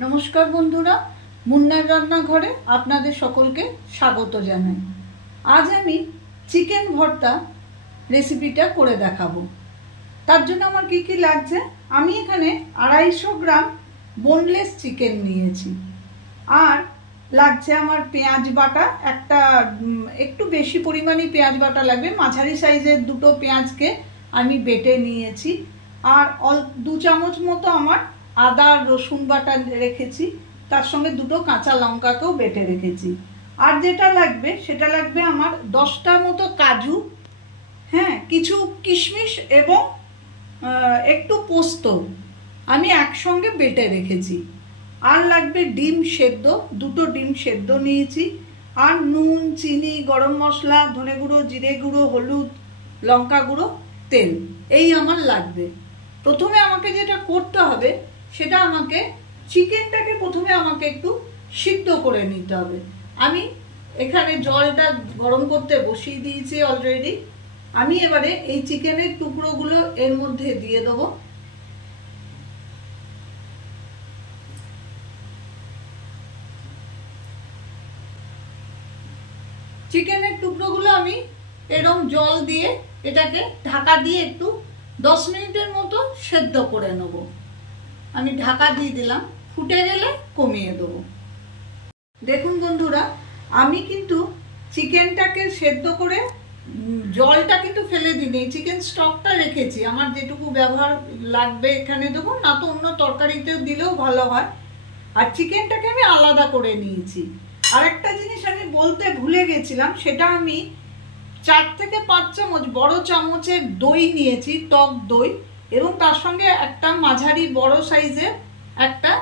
নমস্কার বন্ধুরা, মুন্নার রান্নাঘরে আপনাদের সকলকে স্বাগত জানাই। আজ আমি চিকেন ভর্তা রেসিপিটা করে দেখাবো। তার জন্য আমার কি কি লাগছে, আমি এখানে 250 গ্রাম বোনলেস চিকেন নিয়েছি। আর লাগছে আমার পেঁয়াজ বাটা, একটু বেশি পরিমাণে পেঁয়াজ বাটা লাগবে। মাঝারি সাইজের দুটো পেঁয়াজকে আমি বেটে নিয়েছি। আর 2 চামচ মতো আমার আদা রসুন বাটা রেখেছি, তার সঙ্গে দুটো কাঁচা লঙ্কাকেও বেটে রেখেছি। আর যেটা লাগবে সেটা লাগবে আমার 10টা মতো কাজু, কিছু কিশমিশ এবং একটু পোস্ত আমি একসঙ্গে বেটে রেখেছি। আর লাগবে ডিম সেদ্ধ, 2টো ডিম সেদ্ধ নিয়েছি। আর নুন, চিনি, গরম মশলা, ধনে গুঁড়ো, জিরে গুঁড়ো, হলুদ, লঙ্কা গুঁড়ো, তেল, এই আমার লাগবে। প্রথমে আমাকে যেটা করতে হবে সেটা চিকেনটাকে প্রথমে আমাকে একটু সিদ্ধ করে নিতে হবে। আমি এখানে জলটা গরম করতে বসিয়ে দিয়েছি অলরেডি। আমি এবারে এই চিকেনের টুকরোগুলো এর মধ্যে দিয়ে দেবো। চিকেনের টুকরোগুলো আমি এরকম জল দিয়ে এটাকে ঢাকা দিয়ে একটু 10 মিনিটের মতো সেদ্ধ করে নেব। আমি ঢাকা দিয়ে দিলাম, ফুটে গেলে কমিয়ে দেবো। দেখুন বন্ধুরা, আমি কিন্তু চিকেনটাকে সেদ্ধ করে জলটা কিন্তু ফেলে দিইনি, চিকেন স্টকটা রেখেছি। আমার যেটুকু ব্যবহার লাগবে এখানে দেবো, না তো অন্য তরকারিতেও দিলেও ভালো হয়। আর চিকেনটাকে আমি আলাদা করে নিয়েছি। আর একটা জিনিস আমি বলতে ভুলে গেছিলাম, সেটা আমি 4 থেকে 5 চামচ বড় চামচের দই নিয়েছি, টক দই, এবং তার সঙ্গে একটা মাঝারি বড় সাইজের একটা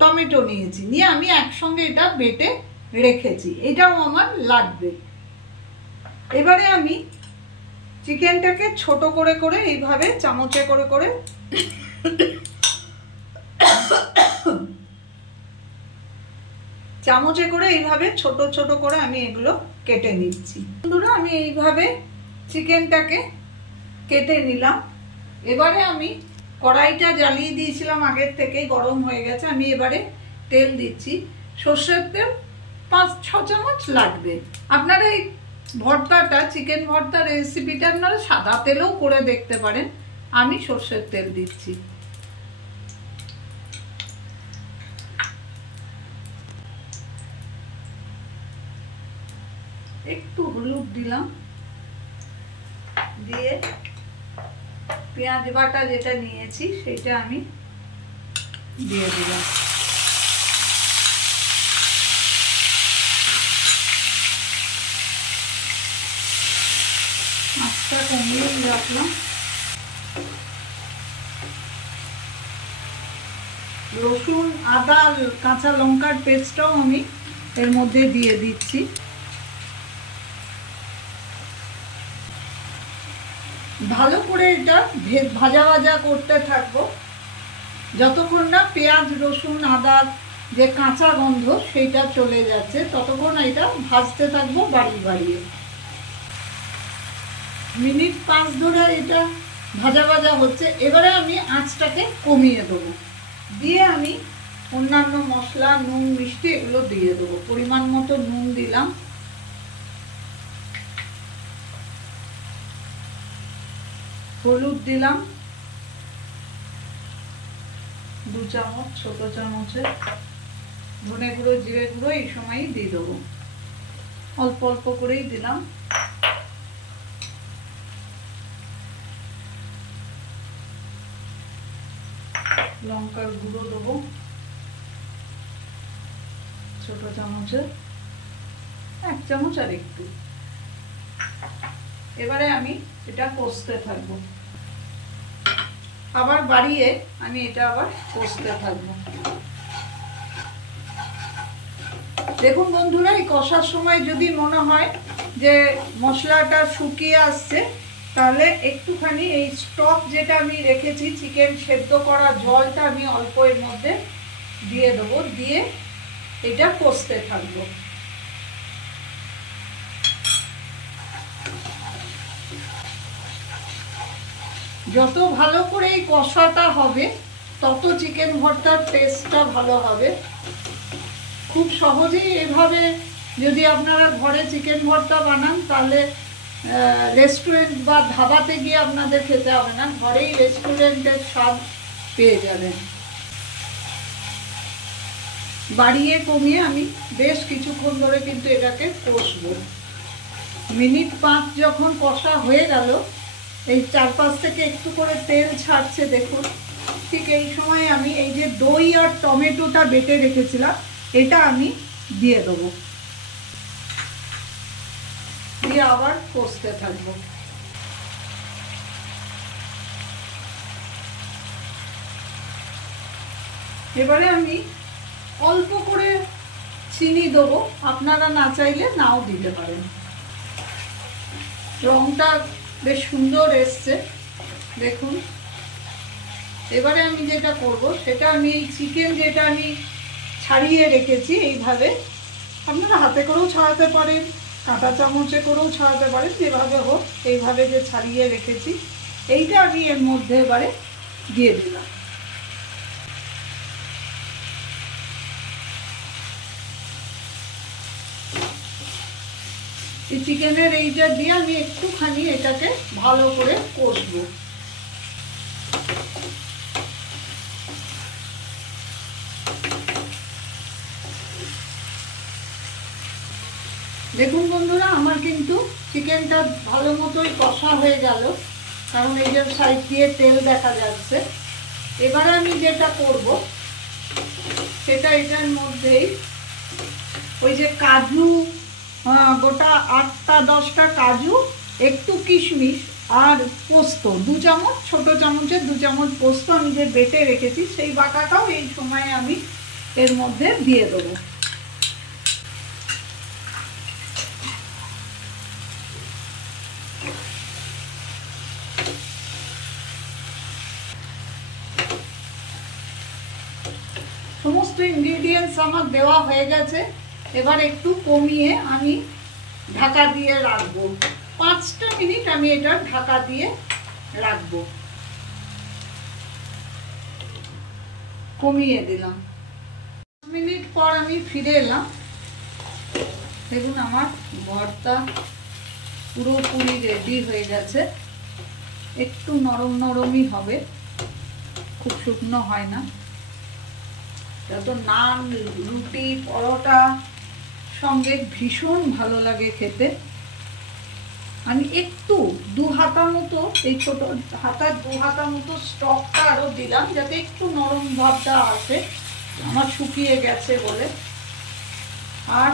টমেটো নিয়েছি। নিয়ে আমি একসঙ্গে এটা বেটে রেখেছি, এটাও আমার লাগবে। এবারে আমি চিকেনটাকে ছোট করে করে এইভাবে চামচে করে করে এইভাবে ছোট ছোট করে আমি এগুলো কেটে নিচ্ছি। বন্ধুরা, আমি এইভাবে চিকেনটাকে কেটে নিলাম। এবারে আমি কড়াইটা জ্বালিয়ে দিয়েছিলাম আগের থেকেই, গরম হয়ে গেছে। আমি এবারে তেল দিচ্ছি, সর্ষের তেল 5-6 চামচ লাগবে। আপনারা এই ভর্তাটা, চিকেন ভর্তা রেসিপিটা আপনারা সাদা তেলেও করে দেখতে পারেন। আমি সর্ষের তেল দিচ্ছি। একটু হলুদ দিলাম, দিয়ে পেঁয়াজ বাটা যেটা নিয়েছি সেটা আমি দিয়ে দিলাম। আঁচটা কমিয়ে রাখলাম। রসুন, আদা, কাঁচা লঙ্কার পেস্টটাও আমি এর মধ্যে দিয়ে দিচ্ছি। ভালো করে এটা ভাজা ভাজা করতে থাকবো, যতক্ষণ না পেঁয়াজ, রসুন, আদার যে কাঁচা গন্ধ সেইটা চলে যাচ্ছে, ততক্ষণ এটা ভাজতে থাকবো বাড়িয়ে বাড়িয়ে। মিনিট 5 ধরে এটা ভাজা ভাজা হচ্ছে। এবারে আমি আঁচটাকে কমিয়ে দেবো, দিয়ে আমি অন্যান্য মশলা, নুন, মিষ্টি এগুলো দিয়ে দেবো। পরিমাণ মতো নুন দিলাম, হলুদ দিলাম 2 চামচ, ছোট চামচের। ধনে গুঁড়ো, জিরে গুঁড়ো এই সময়ই দিয়ে দেবো, অল্প অল্প করেই দিলাম। লঙ্কার গুঁড়ো দেবো ছোট চামচের 1 চামচ আর একটু। এবারে আমি এটা কষতে থাকবো, আবার বাড়িয়ে আমি এটা আবার কষতে থাকবো। দেখুন বন্ধুরা, এই কষার সময় যদি মনে হয় যে মশলাটা শুকিয়ে আসছে, তাহলে একটুখানি এই স্টক যেটা আমি রেখেছি, চিকেন সেদ্ধ করা জলটা আমি অল্প এর মধ্যে দিয়ে দেবো, দিয়ে এটা কষতে থাকবো। যত ভালো করে এই কষাটা হবে তত চিকেন ভর্তার টেস্টটা ভালো হবে। খুব সহজেই এভাবে যদি আপনারা ঘরে চিকেন ভর্তা বানান তাহলে রেস্টুরেন্ট বা ধাবাতে গিয়ে আপনাদের খেতে হবে না, ঘরেই রেস্টুরেন্টের স্বাদ পেয়ে যাবেন। বাড়িয়ে কমিয়ে আমি বেশ কিছুক্ষণ ধরে কিন্তু এটাকে কষবো। মিনিট 5 যখন কষা হয়ে গেল, এই চারপাশ থেকে একটু করে তেল ছাড়ছে দেখুন, ঠিক এই সময় আমি এই যে দই আর টমেটোটা বেটে রেখেছিলাম এটা আমি দিয়ে দেবো, দিয়ে আবার কষতে থাকবো। এবারে আমি অল্প করে চিনি দেবো, আপনারা না চাইলে নাও দিতে পারেন। রংটা বেশ সুন্দর এসছে দেখুন। এবারে আমি যেটা করব সেটা আমি এই চিকেন যেটা আমি ছাড়িয়ে রেখেছি এইভাবে, আপনারা হাতে করেও ছাড়াতে পারেন, কাঁটা চামচে করেও ছাড়াতে পারেন, যেভাবে হোক এইভাবে যে ছাড়িয়ে রেখেছি এইটা আমি এর মধ্যে এবারে দিয়ে দিলাম। এই চিকেনের এইটা দিয়ে আমি একটুখানি এটাকে ভালো করে কষবো। দেখুন বন্ধুরা, আমার কিন্তু চিকেনটা ভালো মতোই কষা হয়ে গেল, কারণ এই যে সাইড দিয়ে তেল দেখা যাচ্ছে। এবারে আমি যেটা করব সেটা এটার মধ্যেই ওই যে কাজু, গোটা 8-10টা কাজু, একটু কিশমিশ আর পোস্ত, 2 চামচ, ছোট চামচের 2 চামচ পোস্ত আমি যে বেটে রেখেছি সেই বাটাটাও এই সময় আমি এর মধ্যে দিয়ে দেবো। সমস্ত ইনগ্রিডিয়েন্টস আমার দেওয়া হয়ে গেছে। এবার একটু কমিয়ে আমি ঢাকা দিয়ে রাখবো, 5টা মিনিট আমি এটা ঢাকা দিয়ে রাখবো। কমিয়ে দিলাম। 5 মিনিট পর আমি ফিরে এলাম। দেখুন আমার ভর্তা পুরোপুরি রেডি হয়ে গেছে। একটু নরম নরমই হবে, খুব শুকনো হয় না। যত নান, রুটি, পরোটা সঙ্গে ভীষণ ভালো লাগে খেতে। আমি একটু 2 হাতা মতো, এই ছোট হাতার 2 হাতা মতো স্টকটা আরও দিলাম যাতে একটু নরম ভাবটা আসে, আমার শুকিয়ে গেছে বলে। আর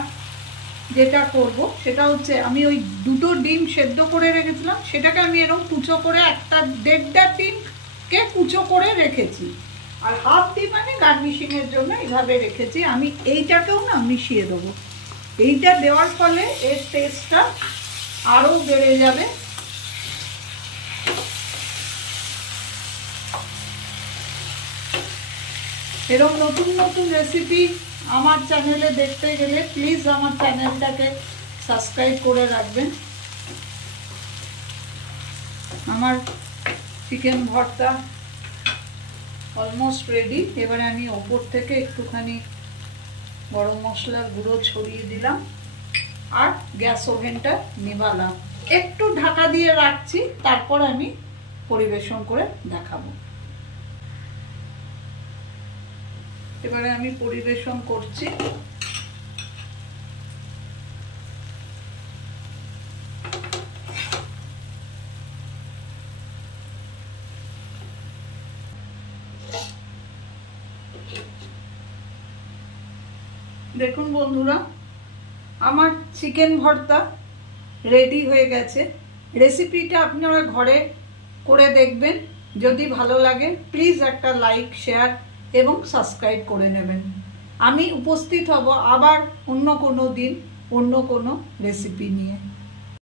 যেটা করব সেটা হচ্ছে আমি ওই 2টো ডিম সেদ্ধ করে রেখেছিলাম, সেটাকে আমি এরকম কুচো করে 1.5টা ডিমকে কুচো করে রেখেছি, আর হাফ ডিম আমি গার্নিশিংয়ের জন্য এইভাবে রেখেছি। আমি এইটাকেও না মিশিয়ে দেবো। এইটা দেওয়ার ফলে এর টেস্টটা আরও বেড়ে যাবে। এরকম নতুন নতুন রেসিপি আমার চ্যানেলে দেখতে গেলে প্লিজ আমার চ্যানেলটাকে সাবস্ক্রাইব করে রাখবেন। আমার চিকেন ভর্তা অলমোস্ট রেডি। এবারে আমি ওপর থেকে একটুখানি গরম মশলার গুঁড়ো ছড়িয়ে দিলাম আর গ্যাস ওভেনটা নিভালাম। একটু ঢাকা দিয়ে রাখছি, তারপর আমি পরিবেশন করে দেখাবো। এবারে আমি পরিবেশন করছি। দেখুন বন্ধুরা, আমার চিকেন ভর্তা রেডি হয়ে গেছে। রেসিপিটা আপনারা ঘরে করে দেখবেন। যদি ভালো লাগে প্লিজ একটা লাইক, শেয়ার এবং সাবস্ক্রাইব করে নেবেন। আমি উপস্থিত হব আবার অন্য কোনো দিন অন্য কোনো রেসিপি নিয়ে।